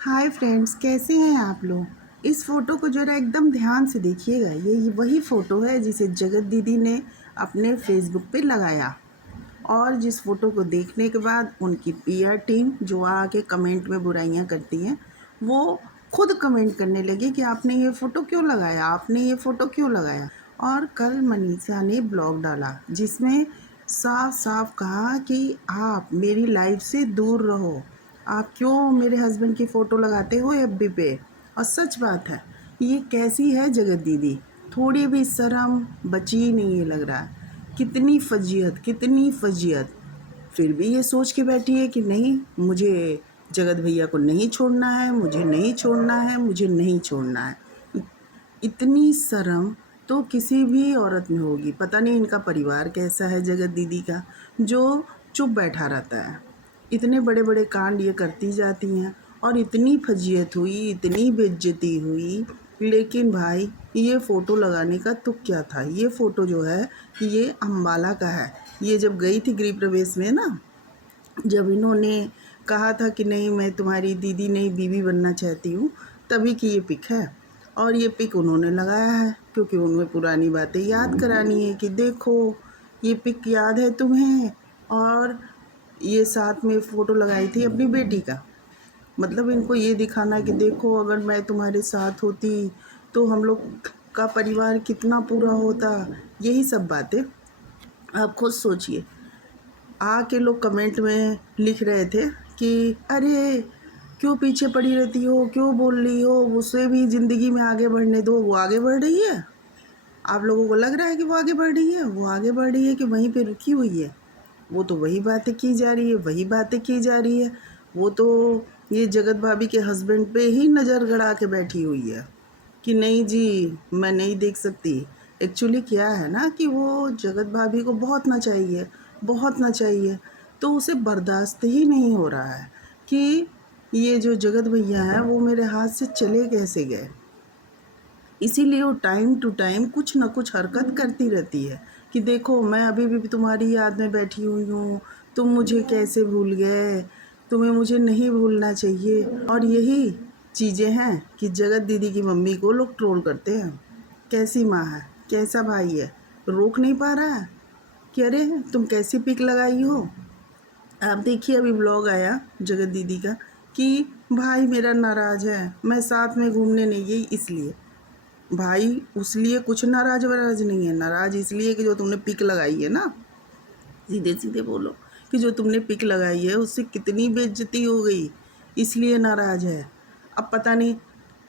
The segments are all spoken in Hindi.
हाय फ्रेंड्स, कैसे हैं आप लोग। इस फ़ोटो को ज़रा एकदम ध्यान से देखिएगा। ये वही फ़ोटो है जिसे जगत दीदी ने अपने फेसबुक पे लगाया। और जिस फ़ोटो को देखने के बाद उनकी पीआर टीम जो आके कमेंट में बुराइयां करती हैं, वो खुद कमेंट करने लगी कि आपने ये फ़ोटो क्यों लगाया, आपने ये फ़ोटो क्यों लगाया। और कल मनीषा ने ब्लॉग डाला जिसमें साफ साफ कहा कि आप मेरी लाइफ से दूर रहो, आप क्यों मेरे हस्बैंड की फ़ोटो लगाते हो एफबी पे। और सच बात है, ये कैसी है जगत दीदी, थोड़ी भी शर्म बची ही नहीं है लग रहा है। कितनी फजीयत, कितनी फजीयत। फिर भी ये सोच के बैठी है कि नहीं, मुझे जगत भैया को नहीं छोड़ना है, मुझे नहीं छोड़ना है, मुझे नहीं छोड़ना है। इतनी शर्म तो किसी भी औरत में होगी। पता नहीं इनका परिवार कैसा है जगत दीदी का, जो चुप बैठा रहता है। इतने बड़े बड़े कांड ये करती जाती हैं और इतनी फजीयत हुई, इतनी बेइज्जती हुई। लेकिन भाई, ये फ़ोटो लगाने का तुक क्या था। ये फ़ोटो जो है ये अम्बाला का है। ये जब गई थी गृह प्रवेश में ना, जब इन्होंने कहा था कि नहीं मैं तुम्हारी दीदी नहीं बीवी बनना चाहती हूँ, तभी की ये पिक है। और ये पिक उन्होंने लगाया है क्योंकि उन्हें पुरानी बातें याद करानी है कि देखो ये पिक याद है तुम्हें। और ये साथ में फ़ोटो लगाई थी अपनी बेटी का। मतलब इनको ये दिखाना कि देखो अगर मैं तुम्हारे साथ होती तो हम लोग का परिवार कितना पूरा होता। यही सब बातें आप खुद सोचिए। आके लोग कमेंट में लिख रहे थे कि अरे क्यों पीछे पड़ी रहती हो, क्यों बोल रही हो, उसे भी ज़िंदगी में आगे बढ़ने दो। वो आगे बढ़ रही है। आप लोगों को लग रहा है कि वो आगे बढ़ रही है। वो आगे बढ़ रही है कि वहीं पे रुकी हुई है। वो तो वही बातें की जा रही है, वही बातें की जा रही है। वो तो ये जगत भाभी के हस्बैंड पे ही नज़र गड़ा के बैठी हुई है कि नहीं जी, मैं नहीं देख सकती। एक्चुअली क्या है ना कि वो जगत भाभी को बहुत ना चाहिए, बहुत ना चाहिए। तो उसे बर्दाश्त ही नहीं हो रहा है कि ये जो जगत भैया हैं वो मेरे हाथ से चले कैसे गए। इसीलिए वो टाइम टू टाइम कुछ ना कुछ हरकत करती रहती है कि देखो मैं अभी भी तुम्हारी याद में बैठी हुई हूँ, तुम मुझे कैसे भूल गए, तुम्हें मुझे नहीं भूलना चाहिए। और यही चीज़ें हैं कि जगत दीदी की मम्मी को लोग ट्रोल करते हैं। कैसी माँ है, कैसा भाई है, रोक नहीं पा रहा है कि अरे तुम कैसी पिक लगाई हो। आप देखिए अभी ब्लॉग आया जगत दीदी का कि भाई मेरा नाराज़ है, मैं साथ में घूमने नहीं गई इसलिए। भाई उस लिए कुछ नाराज वाराज नहीं है, नाराज इसलिए कि जो तुमने पिक लगाई है ना, सीधे सीधे बोलो कि जो तुमने पिक लगाई है उससे कितनी बेइज्जती हो गई, इसलिए नाराज है। अब पता नहीं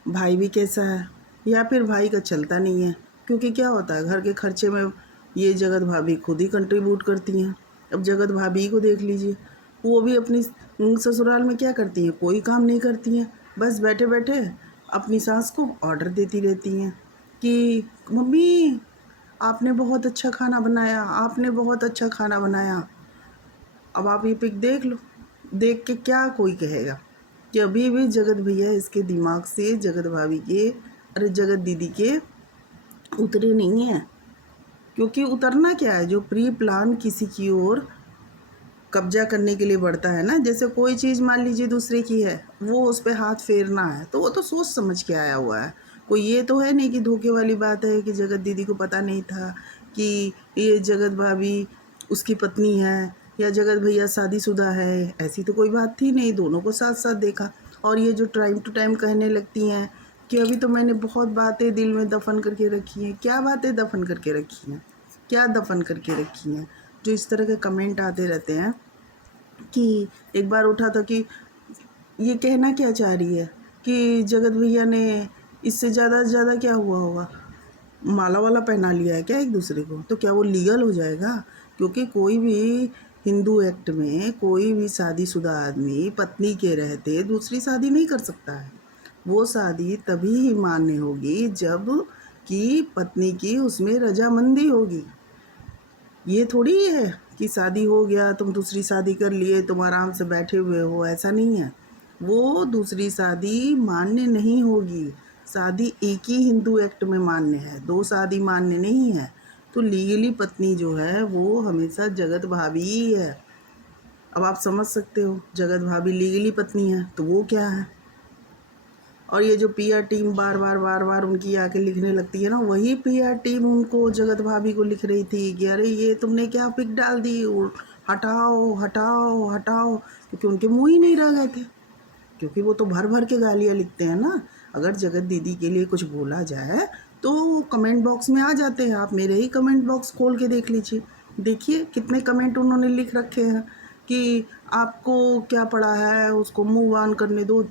भाई भी कैसा है या फिर भाई का चलता नहीं है। क्योंकि क्या होता है घर के खर्चे में ये जगत भाभी खुद ही कंट्रीब्यूट करती हैं। अब जगत भाभी को देख लीजिए, वो भी अपनी ससुराल में क्या करती हैं, कोई काम नहीं करती हैं। बस बैठे बैठे अपनी सास को ऑर्डर देती रहती हैं कि मम्मी आपने बहुत अच्छा खाना बनाया, आपने बहुत अच्छा खाना बनाया। अब आप ये पिक देख लो, देख के क्या कोई कहेगा कि अभी भी जगत भैया इसके दिमाग से जगत भाभी के, अरे जगत दीदी के उतरे नहीं हैं। क्योंकि उतरना क्या है, जो प्री प्लान किसी की ओर कब्जा करने के लिए बढ़ता है ना, जैसे कोई चीज़ मान लीजिए दूसरे की है, वो उस पर हाथ फेरना है तो वो तो सोच समझ के आया हुआ है। कोई ये तो है नहीं कि धोखे वाली बात है कि जगत दीदी को पता नहीं था कि ये जगत भाभी उसकी पत्नी है या जगत भैया शादीशुदा है। ऐसी तो कोई बात थी नहीं, दोनों को साथ साथ देखा। और ये जो टाइम टू टाइम कहने लगती हैं कि अभी तो मैंने बहुत बातें दिल में दफन करके रखी हैं। क्या बातें दफन करके रखी हैं, क्या दफन करके रखी हैं। जो इस तरह के कमेंट आते रहते हैं कि एक बार उठा था कि ये कहना क्या चाह रही है कि जगत भैया ने इससे ज़्यादा से ज़्यादा क्या हुआ होगा, माला वाला पहना लिया है क्या एक दूसरे को, तो क्या वो लीगल हो जाएगा। क्योंकि कोई भी हिंदू एक्ट में कोई भी शादीशुदा आदमी पत्नी के रहते दूसरी शादी नहीं कर सकता है। वो शादी तभी ही मान्य होगी जब कि पत्नी की उसमें रजामंदी होगी। ये थोड़ी है कि शादी हो गया तुम दूसरी शादी कर लिए तुम आराम से बैठे हुए हो, ऐसा नहीं है। वो दूसरी शादी मान्य नहीं होगी। शादी एक ही हिंदू एक्ट में मान्य है, दो शादी मान्य नहीं है। तो लीगली पत्नी जो है वो हमेशा जगत भाभी ही है। अब आप समझ सकते हो, जगत भाभी लीगली पत्नी है तो वो क्या है। और ये जो पीआर टीम बार बार उनकी आके लिखने लगती है ना, वही पीआर टीम उनको जगत भाभी को लिख रही थी कि अरे ये तुमने क्या पिक डाल दी, हटाओ हटाओ हटाओ, क्योंकि उनके मुँह ही नहीं रह गए थे। क्योंकि वो तो भर भर के गालियाँ लिखते हैं ना। अगर जगत दीदी के लिए कुछ बोला जाए तो कमेंट बॉक्स में आ जाते हैं। आप मेरे ही कमेंट बॉक्स खोल के देख लीजिए, देखिए कितने कमेंट उन्होंने लिख रखे हैं कि आपको क्या पड़ा है, उसको मूव ऑन करने दो।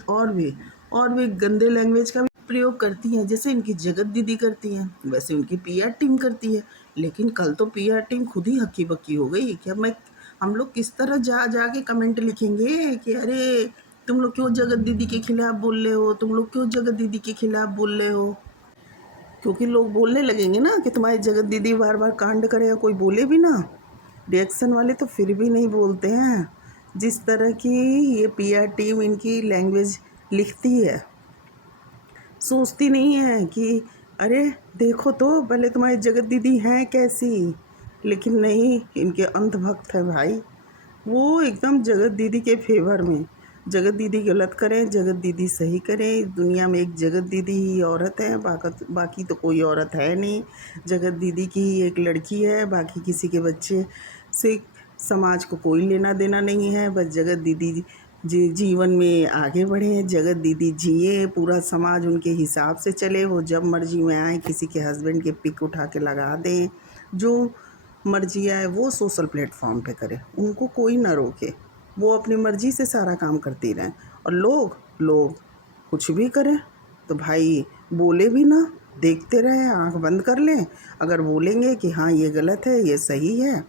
और भी गंदे लैंग्वेज का भी प्रयोग करती हैं, जैसे इनकी जगत दीदी करती हैं वैसे उनकी पीआर टीम करती है। लेकिन कल तो पीआर टीम खुद ही हक्की बक्की हो गई कि हम लोग किस तरह जा के कमेंट लिखेंगे कि अरे तुम लोग क्यों जगत दीदी के खिलाफ बोल रहे हो, तुम लोग क्यों जगत दीदी के खिलाफ बोल रहे हो। क्योंकि लोग बोलने लगेंगे ना कि तुम्हारी जगत दीदी बार बार कांड करे या कोई बोले भी ना। रिएक्शन वाले तो फिर भी नहीं बोलते हैं। जिस तरह की ये पीआर टीम इनकी लैंग्वेज लिखती है, सोचती नहीं है कि अरे देखो तो पहले तुम्हारी जगत दीदी हैं कैसी। लेकिन नहीं, इनके अंधभक्त है भाई, वो एकदम जगत दीदी के फेवर में। जगत दीदी गलत करें, जगत दीदी सही करें, दुनिया में एक जगत दीदी ही औरत है, बाकी तो कोई औरत है नहीं। जगत दीदी की ही एक लड़की है, बाकी किसी के बच्चे से समाज को कोई लेना देना नहीं है। बस जगत दीदी जीवन में आगे बढ़े, जगत दीदी जिए, पूरा समाज उनके हिसाब से चले। वो जब मर्जी में आए किसी के हस्बैंड के पिक उठा के लगा दें, जो मर्जी आए वो सोशल प्लेटफॉर्म पे करे, उनको कोई ना रोके। वो अपनी मर्जी से सारा काम करती रहें और लोग कुछ भी करें तो भाई बोले भी ना, देखते रहें, आंख बंद कर लें। अगर बोलेंगे कि हाँ ये गलत है ये सही है,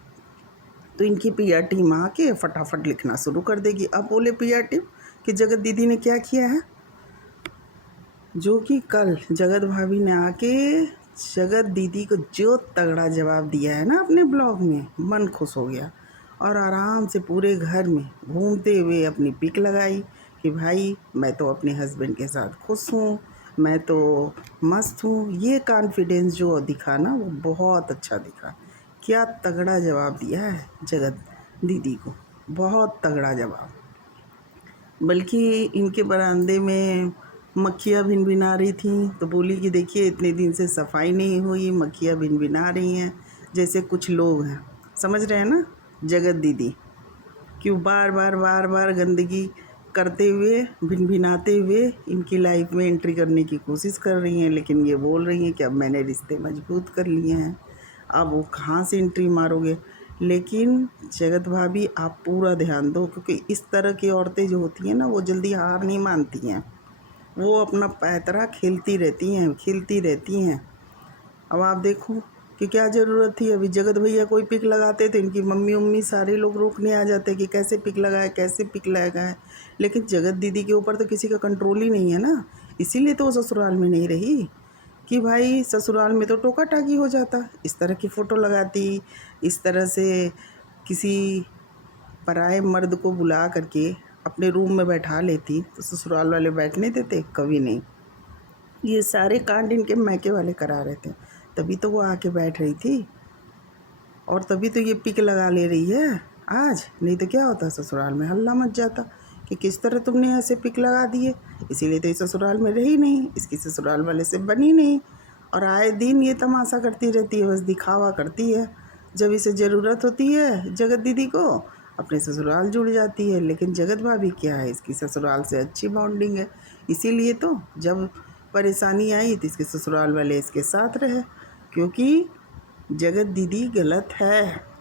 तो इनकी पीआर टीम आके फटाफट लिखना शुरू कर देगी। अब बोले पीआर टीम कि जगत दीदी ने क्या किया है, जो कि कल जगत भाभी ने आके जगत दीदी को जो तगड़ा जवाब दिया है ना अपने ब्लॉग में, मन खुश हो गया। और आराम से पूरे घर में घूमते हुए अपनी पिक लगाई कि भाई मैं तो अपने हस्बैंड के साथ खुश हूँ, मैं तो मस्त हूँ। ये कॉन्फिडेंस जो दिखा ना वो बहुत अच्छा दिखा। क्या तगड़ा जवाब दिया है जगत दीदी को, बहुत तगड़ा जवाब। बल्कि इनके बरामदे में मक्खियाँ भिनभिना रही थीं तो बोली कि देखिए इतने दिन से सफाई नहीं हुई, मक्खियाँ भिनभिना रही हैं। जैसे कुछ लोग हैं, समझ रहे हैं ना जगत दीदी, क्यों बार बार गंदगी करते हुए, भिनभिनाते हुए इनकी लाइफ में एंट्री करने की कोशिश कर रही हैं। लेकिन ये बोल रही हैं कि अब मैंने रिश्ते मजबूत कर लिए हैं, अब वो कहाँ से एंट्री मारोगे। लेकिन जगत भाभी आप पूरा ध्यान दो, क्योंकि इस तरह की औरतें जो होती हैं ना वो जल्दी हार नहीं मानती हैं, वो अपना पैतरा खेलती रहती हैं, खिलती रहती हैं। अब आप देखो कि क्या ज़रूरत थी, अभी जगत भैया कोई पिक लगाते तो इनकी मम्मी सारे लोग रोकने आ जाते कि कैसे पिक लगाए, कैसे पिक लगाए। लेकिन जगत दीदी के ऊपर तो किसी का कंट्रोल ही नहीं है ना, इसीलिए तो वो ससुराल में नहीं रही। कि भाई ससुराल में तो टोका टाकी हो जाता, इस तरह की फ़ोटो लगाती, इस तरह से किसी पराए मर्द को बुला करके अपने रूम में बैठा लेती, तो ससुराल वाले बैठने देते? कभी नहीं। ये सारे कांड इनके मैके वाले करा रहे थे, तभी तो वो आके बैठ रही थी और तभी तो ये पिक लगा ले रही है आज। नहीं तो क्या होता, ससुराल में हल्ला मच जाता कि किस तरह तुमने ऐसे पिक लगा दिए। इसीलिए तो ये ससुराल में रही नहीं, इसकी ससुराल वाले से बनी नहीं। और आए दिन ये तमाशा करती रहती है, बस दिखावा करती है। जब इसे ज़रूरत होती है जगत दीदी को, अपने ससुराल जुड़ जाती है। लेकिन जगत भाभी क्या है, इसकी ससुराल से अच्छी बॉन्डिंग है, इसीलिए तो जब परेशानी आई तो इसके ससुराल वाले इसके साथ रहे। क्योंकि जगत दीदी गलत है।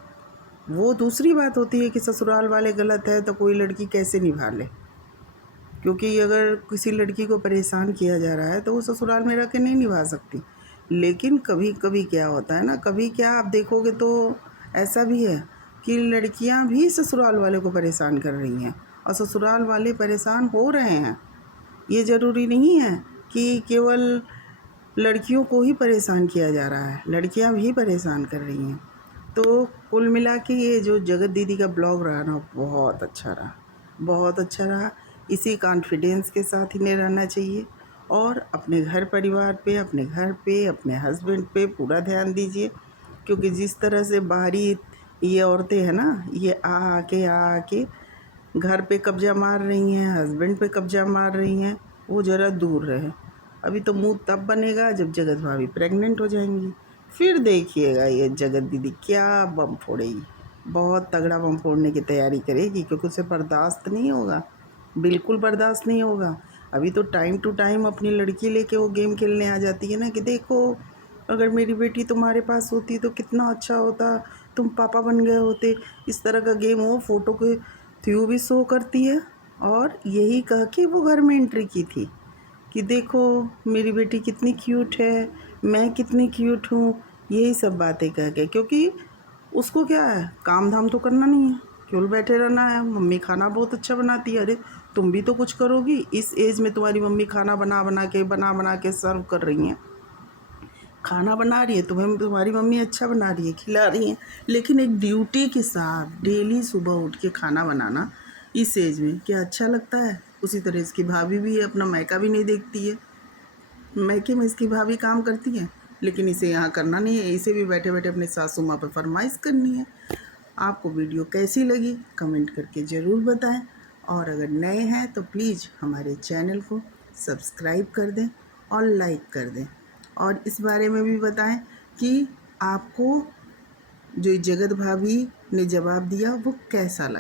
वो दूसरी बात होती है कि ससुराल वाले गलत है तो कोई लड़की कैसे निभा ले, क्योंकि अगर किसी लड़की को परेशान किया जा रहा है तो वो ससुराल में रह के नहीं निभा सकती। लेकिन कभी कभी क्या होता है ना, कभी क्या आप देखोगे तो ऐसा भी है कि लड़कियां भी ससुराल वाले को परेशान कर रही हैं और ससुराल वाले परेशान हो रहे हैं। ये ज़रूरी नहीं है कि केवल लड़कियों को ही परेशान किया जा रहा है, लड़कियां भी परेशान कर रही हैं। तो कुल मिला के ये जो जगत दीदी का ब्लॉग रहा ना, बहुत अच्छा रहा, बहुत अच्छा रहा। इसी कॉन्फिडेंस के साथ इन्हें रहना चाहिए और अपने घर परिवार पे, अपने घर पे, अपने हस्बैंड पे पूरा ध्यान दीजिए। क्योंकि जिस तरह से बाहरी ये औरतें हैं ना, ये आ आके घर पे कब्जा मार रही हैं, हस्बैंड पे कब्जा मार रही हैं, वो ज़रा दूर रहे। अभी तो मुंह तब बनेगा जब जगत भाभी प्रेग्नेंट हो जाएंगी, फिर देखिएगा ये जगत दीदी क्या बम फोड़ेगी। बहुत तगड़ा बम फोड़ने की तैयारी करेगी, क्योंकि उसे बर्दाश्त नहीं होगा, बिल्कुल बर्दाश्त नहीं होगा। अभी तो टाइम टू टाइम अपनी लड़की लेके वो गेम खेलने आ जाती है ना, कि देखो अगर मेरी बेटी तुम्हारे पास होती तो कितना अच्छा होता, तुम पापा बन गए होते। इस तरह का गेम वो फ़ोटो के थ्रू भी शो करती है, और यही कह के वो घर में एंट्री की थी कि देखो मेरी बेटी कितनी क्यूट है, मैं कितनी क्यूट हूँ। यही सब बातें कह के, क्योंकि उसको क्या है, काम धाम तो करना नहीं है, केवल बैठे रहना है। मम्मी खाना बहुत अच्छा बनाती है, अरे तुम भी तो कुछ करोगी। इस एज में तुम्हारी मम्मी खाना बना बना के सर्व कर रही हैं, खाना बना रही है तुम्हें, तुम्हारी मम्मी अच्छा बना रही है, खिला रही है। लेकिन एक ड्यूटी के साथ डेली सुबह उठ के खाना बनाना इस एज में क्या अच्छा लगता है? उसी तरह इसकी भाभी भी है, अपना मायका भी नहीं देखती है। मायके में इसकी भाभी काम करती है, लेकिन इसे यहाँ करना नहीं है, इसे भी बैठे बैठे अपने सासू माँ पर फरमाइश करनी है। आपको वीडियो कैसी लगी कमेंट करके ज़रूर बताएं, और अगर नए हैं तो प्लीज़ हमारे चैनल को सब्सक्राइब कर दें और लाइक कर दें, और इस बारे में भी बताएं कि आपको जो जगत भाभी ने जवाब दिया वो कैसा लगा।